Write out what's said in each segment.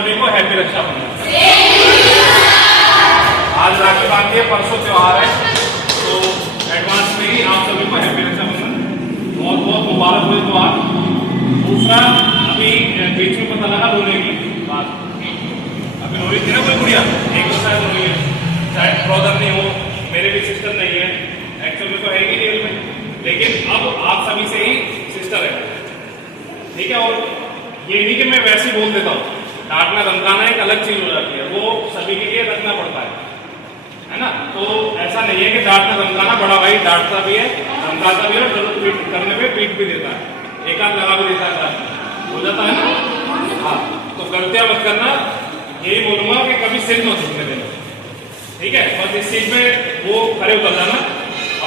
सभी को हैप्पी रक्षाबंधन। आज राखी बांधिए, परसों त्योहार है, तो एडवांस में ही आप सभी को हैप्पी रक्षाबंधन, बहुत बहुत मुबारक हो त्योहार। दूसरा, अभी बीच में पता लगा रोने की बात, अभी रो रही थी ना कोई गुड़िया, एक तो शायद रो रही है, शायद ब्रदर नहीं हो, मेरे भी सिस्टर नहीं है, एक्चुअल में तो है ही रियल में, लेकिन अब आप सभी से ही सिस्टर है, ठीक है। और ये नहीं कि मैं वैसे ही बोल देता हूँ, डांटना धमकाना एक अलग चीज हो जाती है, वो सभी के लिए रखना पड़ता है ना। तो ऐसा नहीं है कि डांटना धमकाना, बड़ा भाई डांटता भी है, धमकाता भी है, और जरूरत करने पे पीट भी देता है, एक आध लगा भी देता है, हो जाता है ना। हाँ, तो गलतियां मत करना, यही बोलूंगा कि कभी सिर मत झुकने देना, ठीक है। बस इस चीज में वो खड़े उतर जाना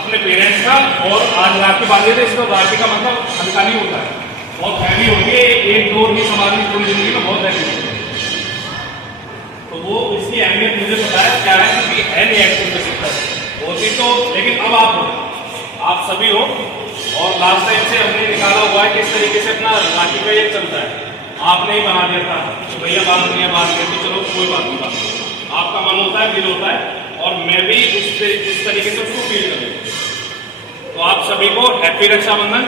अपने पेरेंट्स का। और आज राखी बांधे थे, इसको राखी का मतलब हल्का नहीं होता है, बहुत हैवी होती है, एक दो नहीं समाज पूरी जिंदगी में बहुत हैवी होती है। तो वो इसकी अहमियत मुझे पता है क्या है, क्योंकि है नहीं एक्चुअल में सिस्टर होती तो, लेकिन अब आप हो, आप सभी हो। और लास्ट टाइम से हमने निकाला हुआ है किस तरीके से अपना राखी का ये चलता है, आपने ही बना दिया था तो भैया बात नहीं है, बात करते चलो कोई बात नहीं, आपका मन होता है, दिल होता है, और मैं भी इस तरीके से उसको फील करूँ। तो आप सभी को हैप्पी रक्षाबंधन।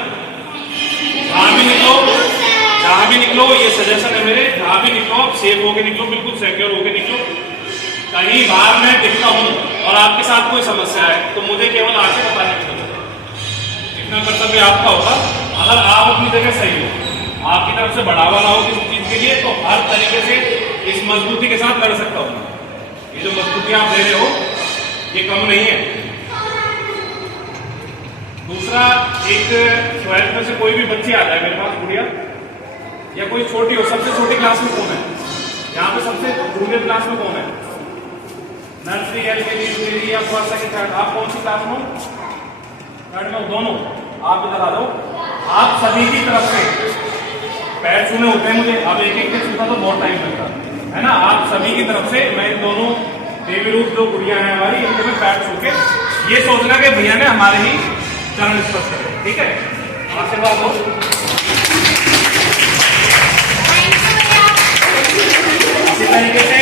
जहाँ भी निकलो ये सजेशन है मेरे, जहाँ भी निकलो आप सेफ होके निकलो, बिल्कुल सिक्योर होके निकलो। कहीं बाहर मैं दिखता हूँ और आपके साथ कोई समस्या है तो मुझे केवल आके बताने की जरूरत है, इतना कर्तव्य आपका होगा। अगर आप अपनी जगह सही हो, आपकी तरफ से बढ़ावा ना हो किसी चीज के लिए, तो हर तरीके से इस मजबूती के साथ लड़ सकता हूँ। ये जो मजबूती आप दे रहे हो ये कम नहीं है। दूसरा, एक 12th में से कोई भी बच्ची आ जाए मेरे पास, गुड़िया या कोई छोटी हो, सबसे छोटी क्लास में कौन है यहाँ पे, सबसे जूनियर क्लास में कौन है, नर्सरी, LKG, UKG या फर्स्ट सेकंड थर्ड, आप कौन सी क्लास में हो, थर्ड में, दोनों आप इधर आ जाओ। आप सभी की तरफ से पैर छूने होते हैं मुझे, अब एक के छूता तो बहुत टाइम लगता है ना। आप सभी की तरफ से मैं इन दोनों देवी रूप जो गुड़िया है हमारी, इनके में पैर छू के ये सोचना कि भैया ने हमारे ही चरण स्पर्श करे, ठीक है। आशीर्वाद हो। इसी तरीके से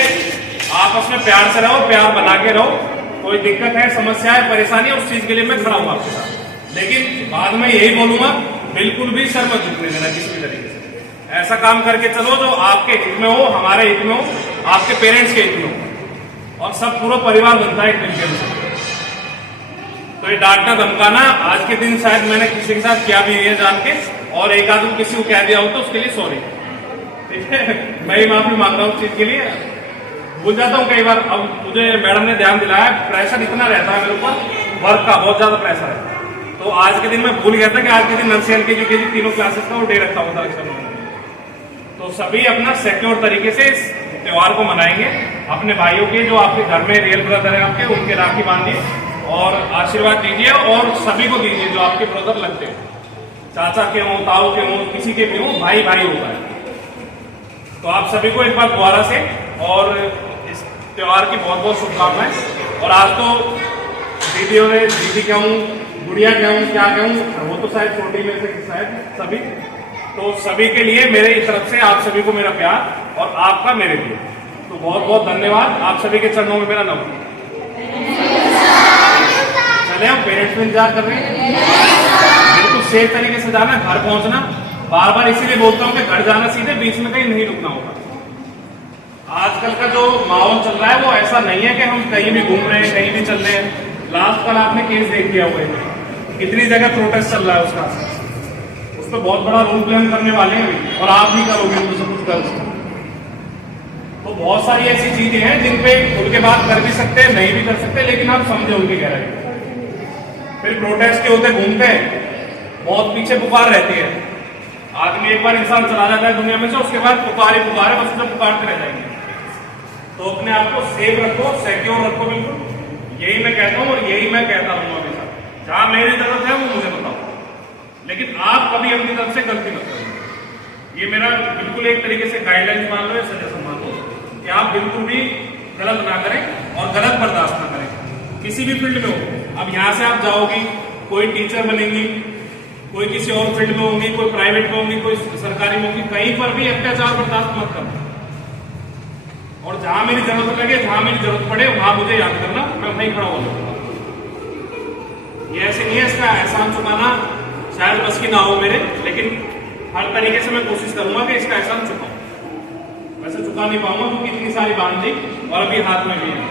आपस में प्यार से रहो, प्यार बना के रहो। कोई दिक्कत है, समस्या है, परेशानी है, उस चीज के लिए मैं खड़ा हूं आपके साथ, लेकिन बाद में यही बोलूंगा, बिल्कुल भी सर मत झुकने देना किसी भी तरीके से। ऐसा काम करके चलो जो आपके हित में हो, हमारे हित में हो, आपके पेरेंट्स के हित में हो, और सब पूरा परिवार बनता है एक तरीके से। तो ये डांटना धमकाना आज के दिन शायद मैंने किसी के साथ किया भी नहीं है जान के, और एक आदमी किसी को कह दिया हो तो उसके लिए सॉरी, ठीक है। मैं ही माफी मांगता हूँ उस चीज के लिए, भूल जाता हूँ कई बार। अब मुझे मैडम ने ध्यान दिलाया, प्रेशर इतना रहता है मेरे ऊपर, वर्क का बहुत ज्यादा प्रेशर है, तो आज के दिन मैं भूल गया था कि आज के दिन नर्सरी, LKG, UKG तीनों क्लासेस का वो डे रखा हुआ था रक्षाबंधन। तो सभी अपना सिक्योर तरीके से इस त्योहार को मनाएंगे। अपने भाइयों के जो आपके घर में रियल ब्रदर है आपके, उनके राखी बांधिए और आशीर्वाद दीजिए, और सभी को दीजिए जो आपके ब्रदर लगते हैं, चाचा के हों, ताऊ के हों, किसी के भी हों, भाई भाई होता है। तो आप सभी को एक बार दोबारा से और इस त्योहार की बहुत बहुत शुभकामनाएं। और आज तो दीदियों ने, दीदी कहूँ, गुड़िया कहूँ, क्या कहूँ, वो तो शायद छोटी में से शायद सभी, तो सभी के लिए मेरे तरफ से आप सभी को मेरा प्यार और आपका मेरे लिए तो बहुत बहुत धन्यवाद। आप सभी के चरणों में मेरा नमन। चले हम पेरेंट्स में इंतजार कर रहे हैं, बिल्कुल सेफ तरीके से जाना, घर पहुंचना। बार बार इसीलिए बोलता हूँ कि घर जाना सीधे, बीच में कहीं नहीं रुकना होगा। आजकल का जो माहौल चल रहा है वो ऐसा नहीं है कि हम कहीं भी घूम रहे हैं, कहीं भी चल रहे हैं। लास्ट कल आपने केस देख लिया हुआ है, कितनी जगह प्रोटेस्ट चल रहा है, उसका उस पर बहुत बड़ा रूल प्लान करने वाले हैं, और आप भी करोगे तो सब कुछ कर। तो बहुत सारी ऐसी चीजें हैं जिन पे खुल के बात कर भी सकते हैं, नहीं भी कर सकते, लेकिन आप समझे उनकी गहराई। फिर प्रोटेस्ट के होते घूमते हैं, बहुत पीछे पुकार रहती है। आदमी एक बार इंसान चला जाता है दुनिया में से, उसके बाद पुकार ही पुकार है, बस उसे पुकारते रह जाएंगे। तो अपने आप को सेफ रखो, सिक्योर रखो, बिल्कुल यही मैं कहता हूँ और यही मैं कहता रहूंगा हमेशा। जहां मेरी जरूरत है वो मुझे बताओ, लेकिन आप कभी अपनी तरफ से गलती मत करो। ये मेरा बिल्कुल एक तरीके से गाइडलाइंस मान लो या सजेशन मान लो कि आप बिल्कुल भी गलत ना करें और गलत बर्दाश्त ना करें, किसी भी फील्ड में हो। अब यहाँ से आप जाओगी, कोई टीचर बनेंगी, कोई किसी और फील्ड में होंगी, कोई प्राइवेट में होंगी, कोई सरकारी में होंगी, कहीं पर भी अत्याचार बर्दाश्त मत करो। और जहां मेरी जरूरत लगे, जहां मेरी जरूरत पड़े, वहां मुझे याद करना, मैं वहीं खड़ा हो जाऊंगा। ये ऐसे नहीं है, इसका एहसान चुकाना शायद बस की ना हो मेरे, लेकिन हर तरीके से मैं कोशिश करूंगा कि इसका एहसान चुकाऊं। वैसे चुका नहीं पाऊंगा क्योंकि इतनी सारी बांध दी और अभी हाथ में भी है।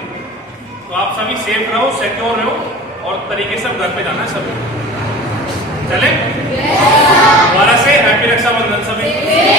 तो आप सभी सेफ रहो, सिक्योर रहो और तरीके से घर पे जाना है सभी। चले दोबारा से हैप्पी रक्षाबंधन सभी।